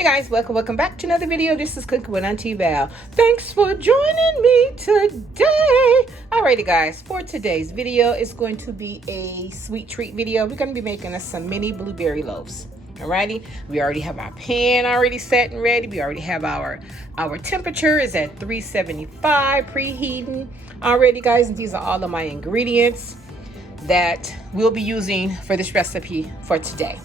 Hey guys, welcome back to another video. This is Cooking with Auntie Val. Thanks for joining me today. Alrighty guys, for today's video, it's going to be a sweet treat video. We're going to be making us some mini blueberry loaves. Alrighty, we already have our pan already set and ready. We already have our temperature is at 375 preheating already, guys. And these are all of my ingredients that we'll be using for this recipe for today.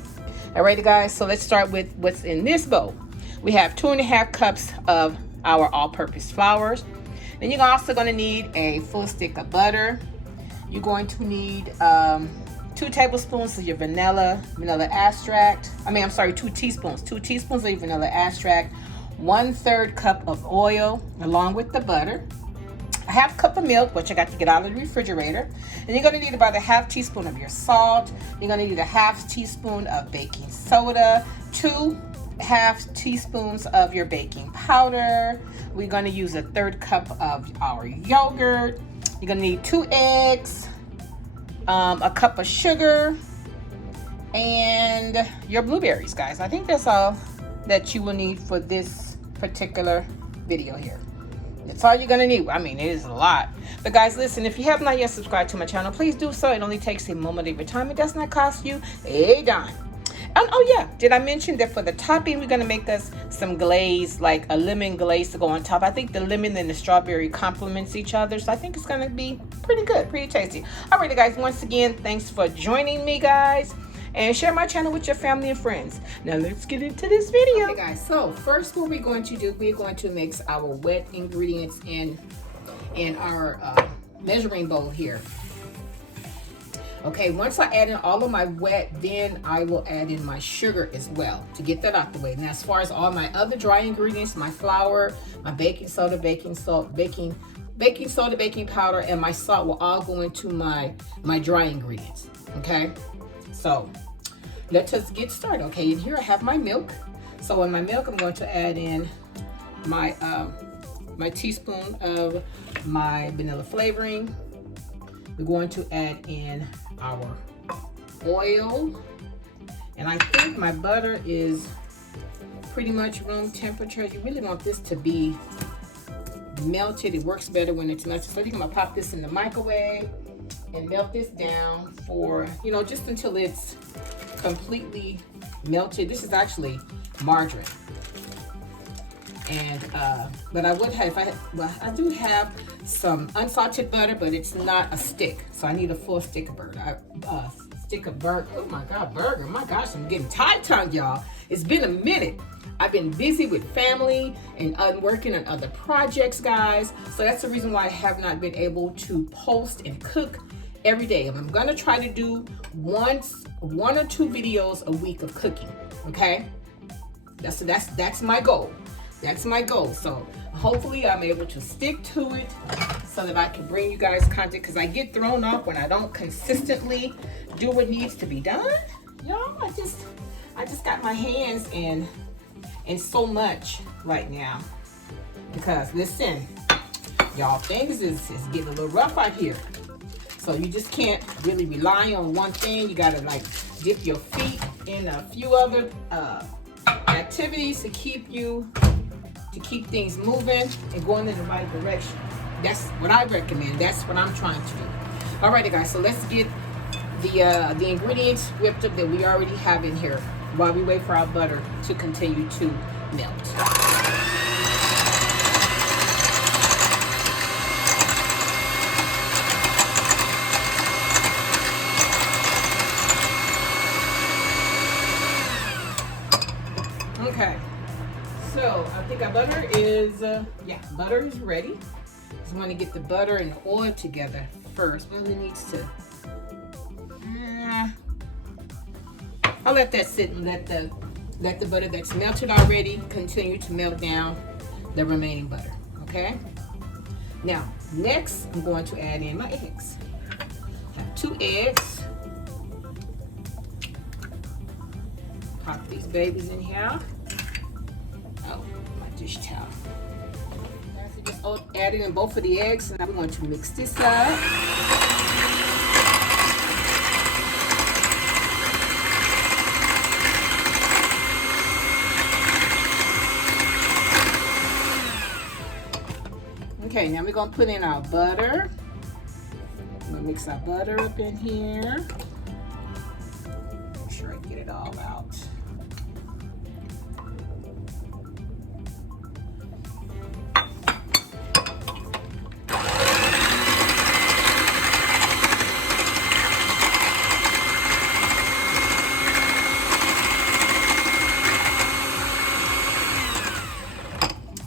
Alrighty guys, so let's start with what's in this bowl. We have 2.5 cups of our all-purpose flours. And you're also going to need a full stick of butter. You're going to need 2 tablespoons of your vanilla extract. 2 teaspoons. 2 teaspoons of your vanilla extract. 1/3 cup of oil along with the butter. A half cup of milk, which I got to get out of the refrigerator. And you're going to need about a half teaspoon of your salt. You're going to need a half teaspoon of baking soda, 2 half teaspoons of your baking powder. We're going to use a 1/3 cup of our yogurt. You're going to need 2 eggs, a cup of sugar, and your blueberries, guys. I think that's all that you will need for this particular video here. That's all you're gonna need. I mean, it is a lot. But guys, listen, if you have not yet subscribed to my channel, please do so. It only takes a moment of your time. It does not cost you a dime. And oh yeah, did I mention that for the topping, we're gonna make us some glaze, like a lemon glaze to go on top. I think the lemon and the strawberry complements each other. So I think it's gonna be pretty good, pretty tasty. Alrighty guys, once again, thanks for joining me, guys. And share my channel with your family and friends. Now let's get into this video. Okay guys, so first what we're going to do, we're going to mix our wet ingredients in our measuring bowl here. Okay, once I add in all of my wet, then I will add in my sugar as well to get that out the way. Now as far as all my other dry ingredients, my flour, my baking soda, baking powder, and my salt will all go into my dry ingredients. Okay, so let us get started. Okay, and here I have my milk. So in my milk, I'm going to add in my my teaspoon of my vanilla flavoring. We're going to add in our oil, and I think my butter is pretty much room temperature. You really want this to be melted. It works better when it's melted. So you're gonna pop this in the microwave and melt this down for, just until it's completely melted. This is actually margarine. And but I would have, I do have some unsalted butter, but it's not a stick, so I need a full stick of butter. Oh my god, burger! My gosh, I'm getting tongue, y'all. It's been a minute. I've been busy with family and working on other projects, guys. So that's the reason why I have not been able to post and cook every day. I'm gonna try to do 1 or 2 videos a week of cooking. Okay, that's my goal. That's my goal. So hopefully I'm able to stick to it so that I can bring you guys content, because I get thrown off when I don't consistently do what needs to be done. Y'all, I just got my hands in so much right now, because listen, y'all, things is getting a little rough out here. So you just can't really rely on one thing. You gotta like dip your feet in a few other activities to keep things moving and going in the right direction. That's what I recommend. That's what I'm trying to do. Alrighty guys, so let's get the ingredients whipped up that we already have in here while we wait for our butter to continue to melt. Okay, so I think our butter is, butter is ready. Just want to get the butter and the oil together first. Well, it needs to, I'll let that sit and let the butter that's melted already continue to melt down the remaining butter, okay? Now, next, I'm going to add in my eggs. I have 2 eggs. Pop these babies in here. Oh, my dish towel. Just add in both of the eggs, and now we're going to mix this up. Okay, now we're gonna put in our butter. I'm gonna mix our butter up in here. Make sure I get it all out.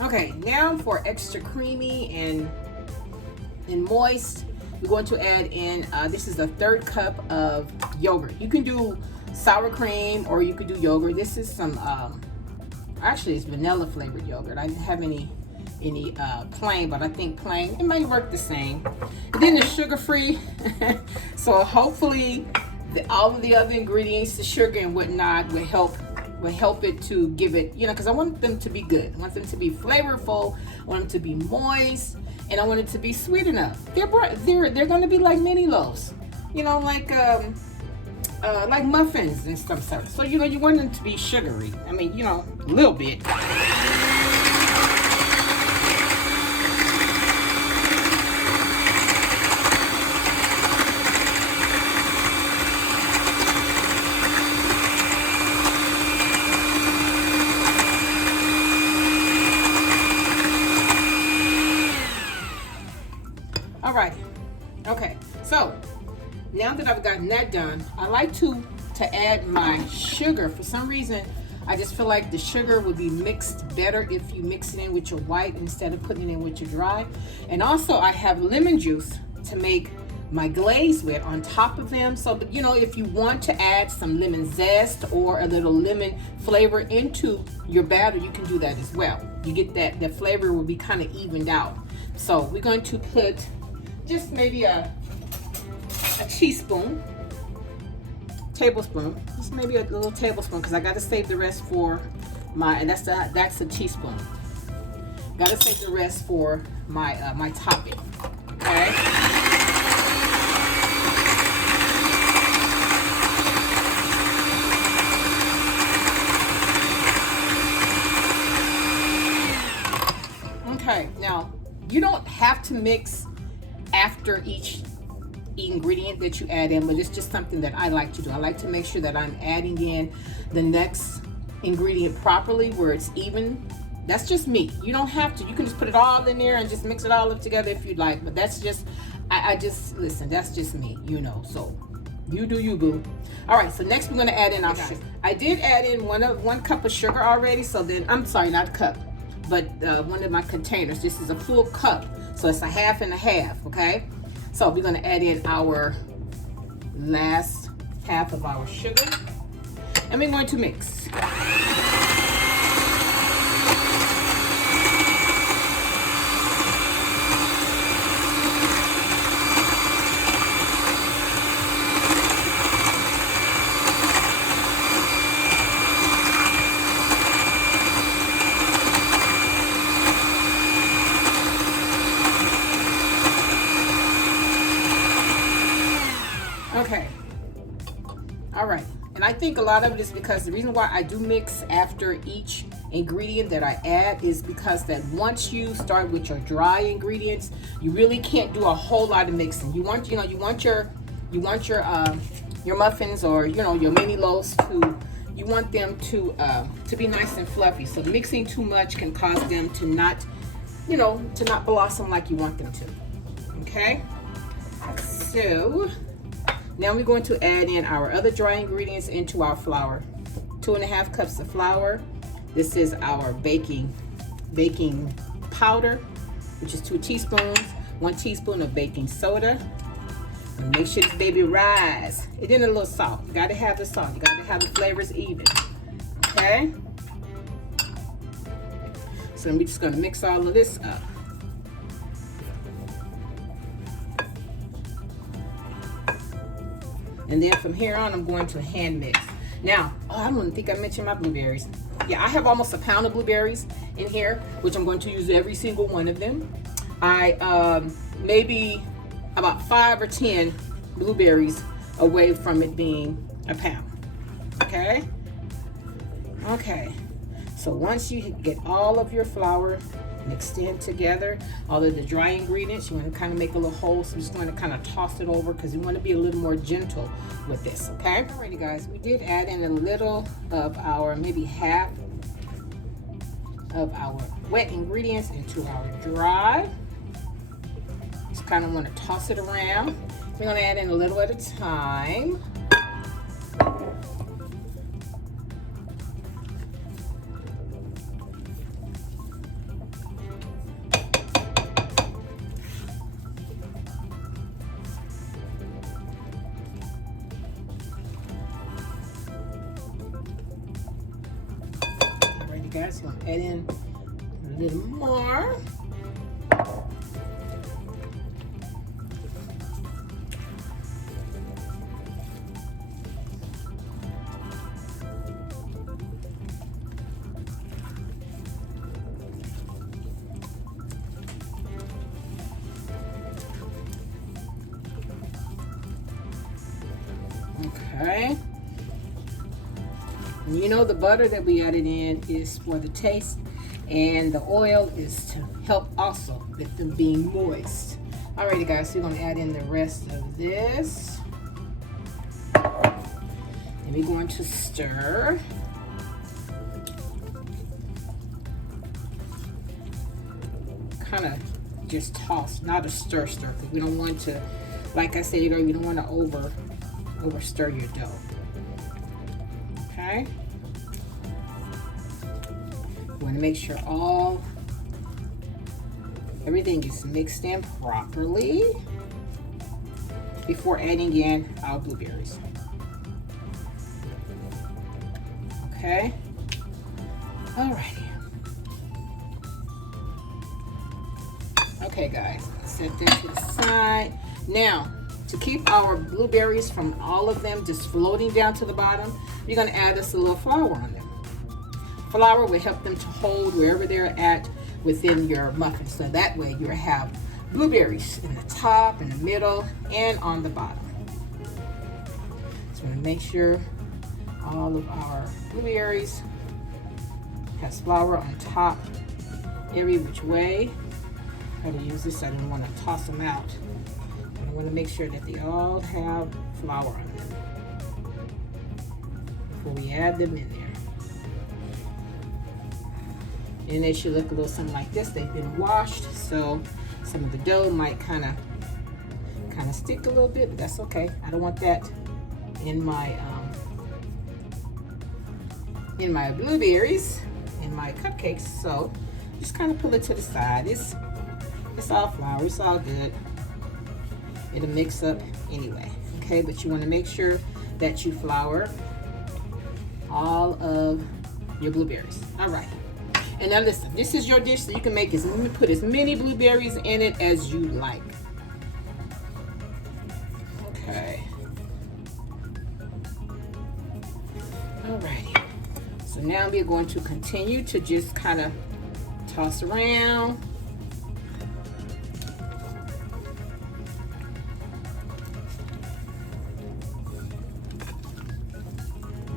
Okay, now for extra creamy and moist, we're going to add in, this is a 1/3 cup of yogurt. You can do sour cream or you could do yogurt. This is some, actually it's vanilla flavored yogurt. I didn't have any plain, but I think plain, it might work the same. And then it's sugar free, so hopefully all of the other ingredients, the sugar and whatnot, will help it to give it, you know, because I want them to be good. I want them to be flavorful. I want them to be moist, and I want it to be sweet enough. They're going to be like mini loaves, you know, like muffins and stuff. So you know, you want them to be sugary. I mean, you know, a little bit. Alright, okay, so now that I've gotten that done, I like to add my sugar. For some reason, I just feel like the sugar would be mixed better if you mix it in with your white instead of putting it in with your dry. And also I have lemon juice to make my glaze with on top of them. So, you know, if you want to add some lemon zest or a little lemon flavor into your batter, you can do that as well. You get that, the flavor will be kind of evened out. So we're going to put just maybe a tablespoon, just maybe a little tablespoon, because I got to save the rest for my, and that's a teaspoon. Got to save the rest for my my topping. Okay. Okay. Now you don't have to mix after each ingredient that you add in, but it's just something that I like to do. I like to make sure that I'm adding in the next ingredient properly where it's even. That's just me. You don't have to. You can just put it all in there and just mix it all up together if you'd like, but that's just, I just, listen, that's just me, you know, so you do you, boo. All right, so next we're going to add in our sugar. I did add in one cup of sugar already, so then, I'm sorry, not a cup, but one of my containers. This is a full cup. So it's a half and a half, okay? So we're gonna add in our last half of our sugar, and we're going to mix. Okay, all right, and I think a lot of it is because the reason why I do mix after each ingredient that I add is because that once you start with your dry ingredients, you really can't do a whole lot of mixing. You want, you know, you want your muffins, or you know, your mini loaves you want them to be nice and fluffy. So mixing too much can cause them to not, you know, to not blossom like you want them to. Okay, so now we're going to add in our other dry ingredients into our flour. 2.5 cups of flour. This is our baking powder, which is 2 teaspoons. 1 teaspoon of baking soda. And make sure this baby rise. And then a little salt. You gotta have the salt. You gotta have the flavors even. Okay? So we're just gonna mix all of this up. And then from here on, I'm going to hand mix. Now, I don't think I mentioned my blueberries. Yeah, I have almost a pound of blueberries in here, which I'm going to use every single one of them. I maybe about 5 or 10 blueberries away from it being a pound. Okay. Okay. So once you get all of your flour mixed in together, all of the dry ingredients, you want to kind of make a little hole. So I'm just going to kind of toss it over because you want to be a little more gentle with this, okay? Alrighty guys, we did add in a little of our, maybe half of our wet ingredients into our dry. Just kind of want to toss it around. We're going to add in a little at a time. Alrighty guys, I'm going to add in a little more. Okay. And you know the butter that we added in is for the taste, and the oil is to help also with them being moist. Alrighty guys, so we're gonna add in the rest of this. And we're going to stir. Kind of just toss, not a stir, because we don't want to, like I said, you don't want to over stir your dough. Okay. You want to make sure everything is mixed in properly before adding in our blueberries. Okay. Alrighty. Okay guys, set that to the side. Now, to keep our blueberries from all of them just floating down to the bottom, you're going to add us a little flour on them. Flour will help them to hold wherever they're at within your muffin. So that way you have blueberries in the top, in the middle, and on the bottom. So we're going to make sure all of our blueberries has flour on top every which way. I had to use this, I didn't want to toss them out. I want to make sure that they all have flour on them before we add them in there. And they should look a little something like this. They've been washed, so some of the dough might kind of stick a little bit, but that's okay. I don't want that in my blueberries, in my cupcakes. So just kind of pull it to the side. It's all flour. It's all good. It'll mix up anyway, okay? But you want to make sure that you flour all of your blueberries. All right. And now listen, this is your dish, so you can put as many blueberries in it as you like. Okay. All righty. So now we're going to continue to just kind of toss around.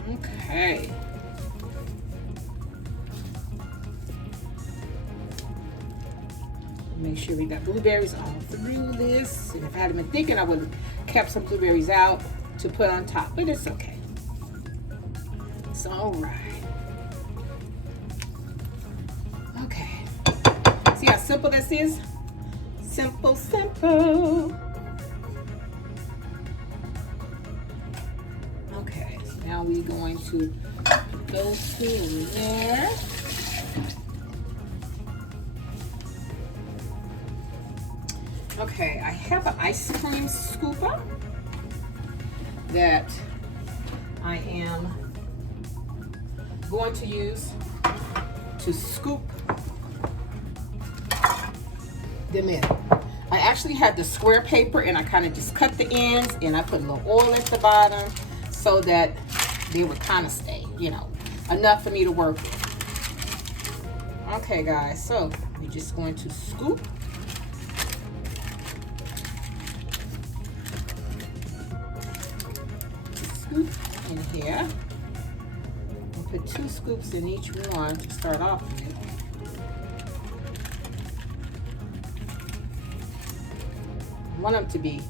Okay. Make sure we got blueberries all through this. And if I had been thinking, I would have kept some blueberries out to put on top, but it's okay. It's all right. Okay. See how simple this is? Simple, simple. Okay, now we're going to go through there. Okay, I have an ice cream scooper that I am going to use to scoop them in. I actually had the square paper and I kind of just cut the ends and I put a little oil at the bottom so that they would kind of stay, enough for me to work with. Okay guys, so we're just going to scoop. In here. Put 2 scoops in each one to start off with. I want them to be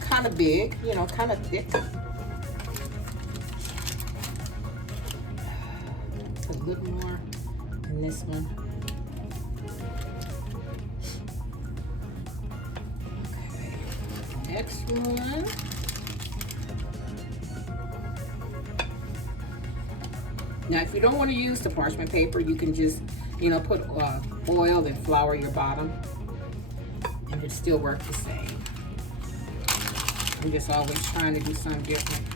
kind of big, you know, kind of thick. A little more in this one. Okay, next one. Now, if you don't want to use the parchment paper, you can just, you know, put oil and flour your bottom, and it still works the same. I'm just always trying to do something different.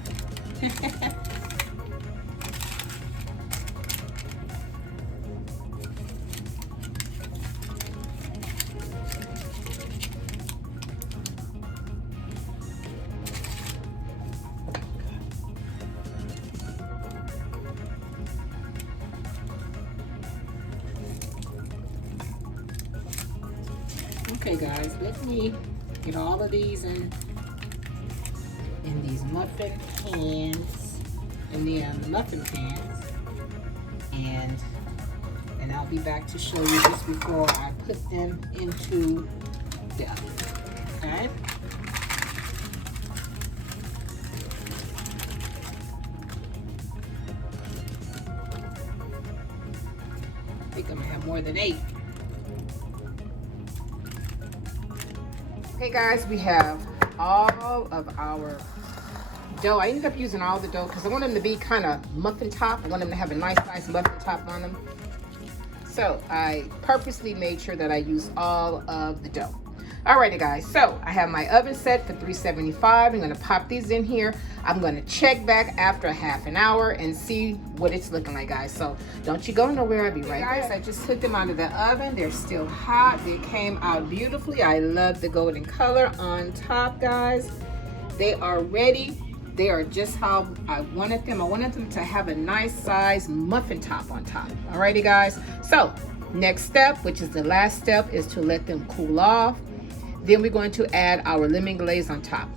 Okay guys, let me get all of these in these muffin pans, and I'll be back to show you this before I put them into the oven. Okay. I think I'm gonna have more than 8. Okay guys, we have all of our dough. I ended up using all the dough because I want them to be kind of muffin top. I want them to have a nice muffin top on them. So I purposely made sure that I used all of the dough. Alrighty guys, so I have my oven set for 375. I'm gonna pop these in here. I'm gonna check back after a half an hour and see what it's looking like, guys. So don't you go nowhere, I'll be right back. Guys, I just took them out of the oven. They're still hot. They came out beautifully. I love the golden color on top, guys. They are ready. They are just how I wanted them. I wanted them to have a nice size muffin top on top. Alrighty guys, so next step, which is the last step, is to let them cool off. Then we're going to add our lemon glaze on top.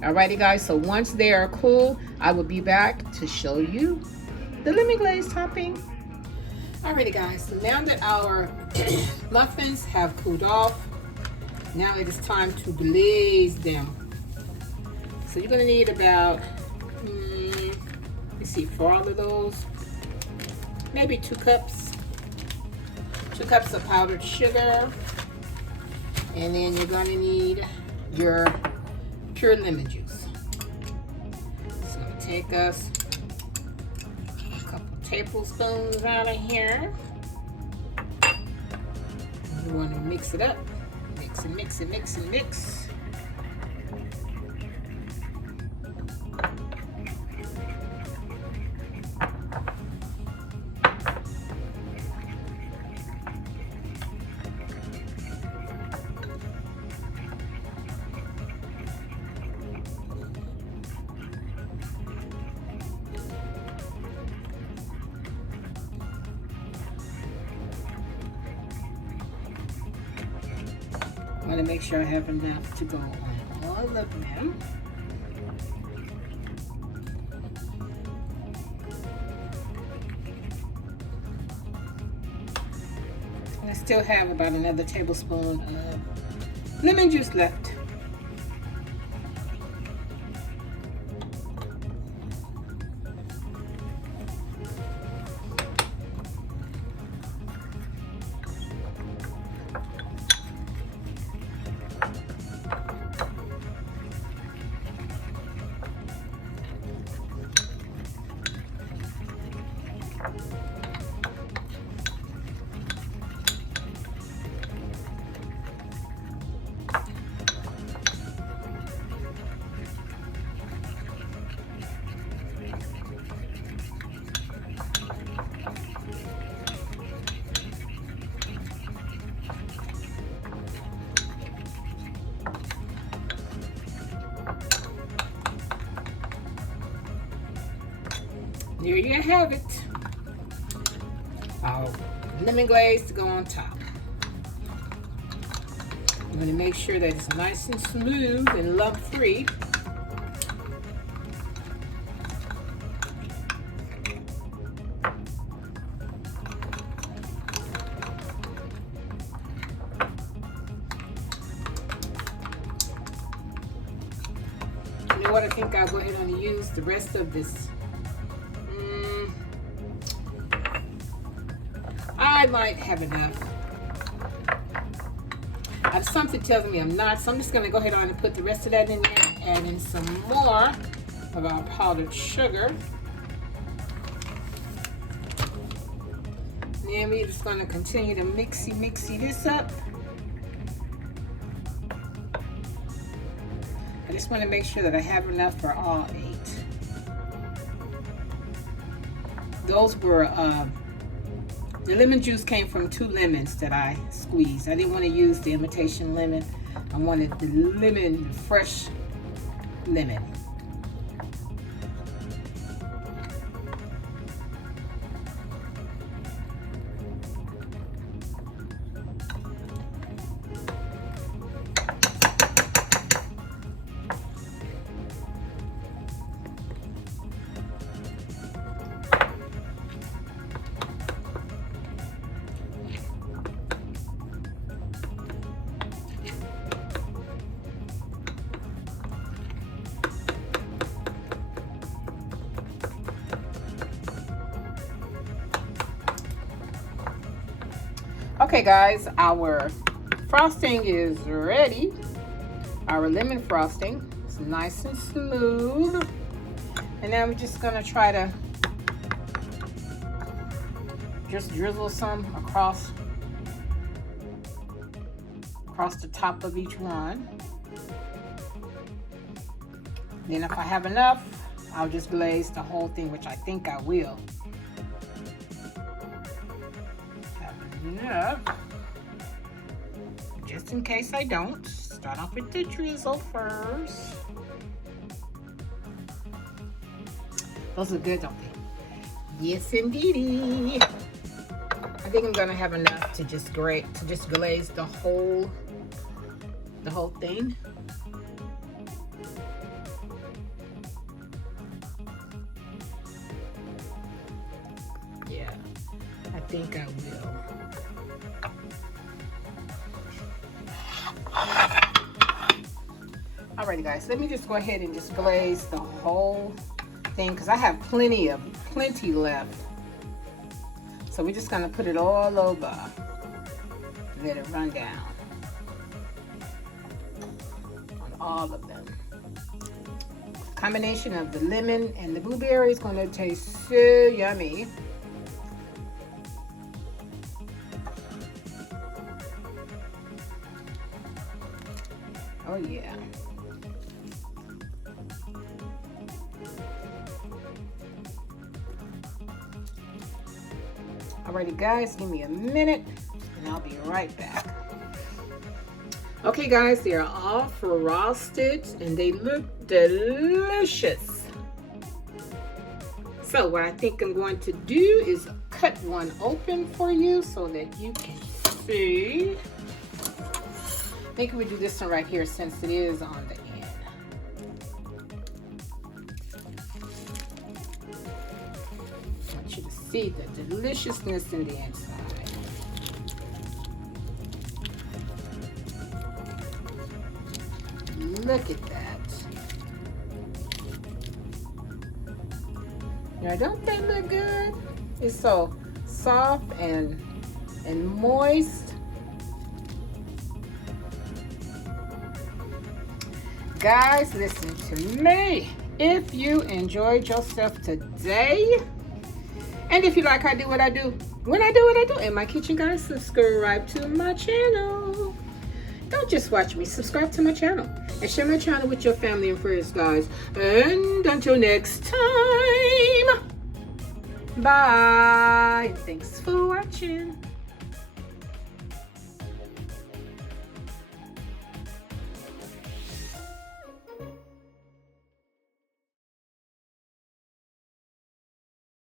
Alrighty guys, so once they are cool, I will be back to show you the lemon glaze topping. Alrighty guys, so now that our muffins have cooled off, now it is time to glaze them. So you're gonna need about, let's see, for all of those, maybe 2 cups. 2 cups of powdered sugar. And then you're gonna need your pure lemon juice. It's gonna take us a couple tablespoons out of here. We wanna mix it up. Mix and mix and mix and mix. I want to make sure I have enough to go on all of them. And I still have about another tablespoon of lemon juice left. There you have it. Our lemon glaze to go on top. I'm going to make sure that it's nice and smooth and lump-free. what I think I'll go ahead and use the rest of this. I might have enough. Something tells me I'm not, so I'm just going to go ahead on and put the rest of that in there and add in some more of our powdered sugar. Then we're just going to continue to mixy this up. I just want to make sure that I have enough for all 8. Those were, the lemon juice came from 2 lemons that I squeezed. I didn't want to use the imitation lemon. I wanted the lemon, fresh lemon. Okay guys, our frosting is ready. Our lemon frosting is nice and smooth. And now we're just gonna try to just drizzle some across the top of each one. Then if I have enough, I'll just glaze the whole thing, which I think I will. Enough. Just in case I don't, start off with the drizzle first. Those are good, don't they? Yes, indeedy. I think I'm gonna have enough to just glaze the whole thing. Yeah, I think I will. Alrighty guys, let me just go ahead and just glaze the whole thing because I have plenty left. So we're just gonna put it all over. Let it run down on all of them. Combination of the lemon and the blueberry is gonna taste so yummy. Oh yeah. Alrighty guys, give me a minute and I'll be right back. Okay guys, they are all frosted and they look delicious. So what I think I'm going to do is cut one open for you so that you can see. I think we do this one right here since it is on the end. I want you to see the deliciousness in the inside. Look at that. Now, don't they look good? It's so soft and moist. Guys, listen to me. If you enjoyed yourself today, and if you like I do what I do, when I do what I do in my kitchen, guys, subscribe to my channel. Don't just watch me, subscribe to my channel and share my channel with your family and friends, guys. And until next time, bye. Thanks for watching.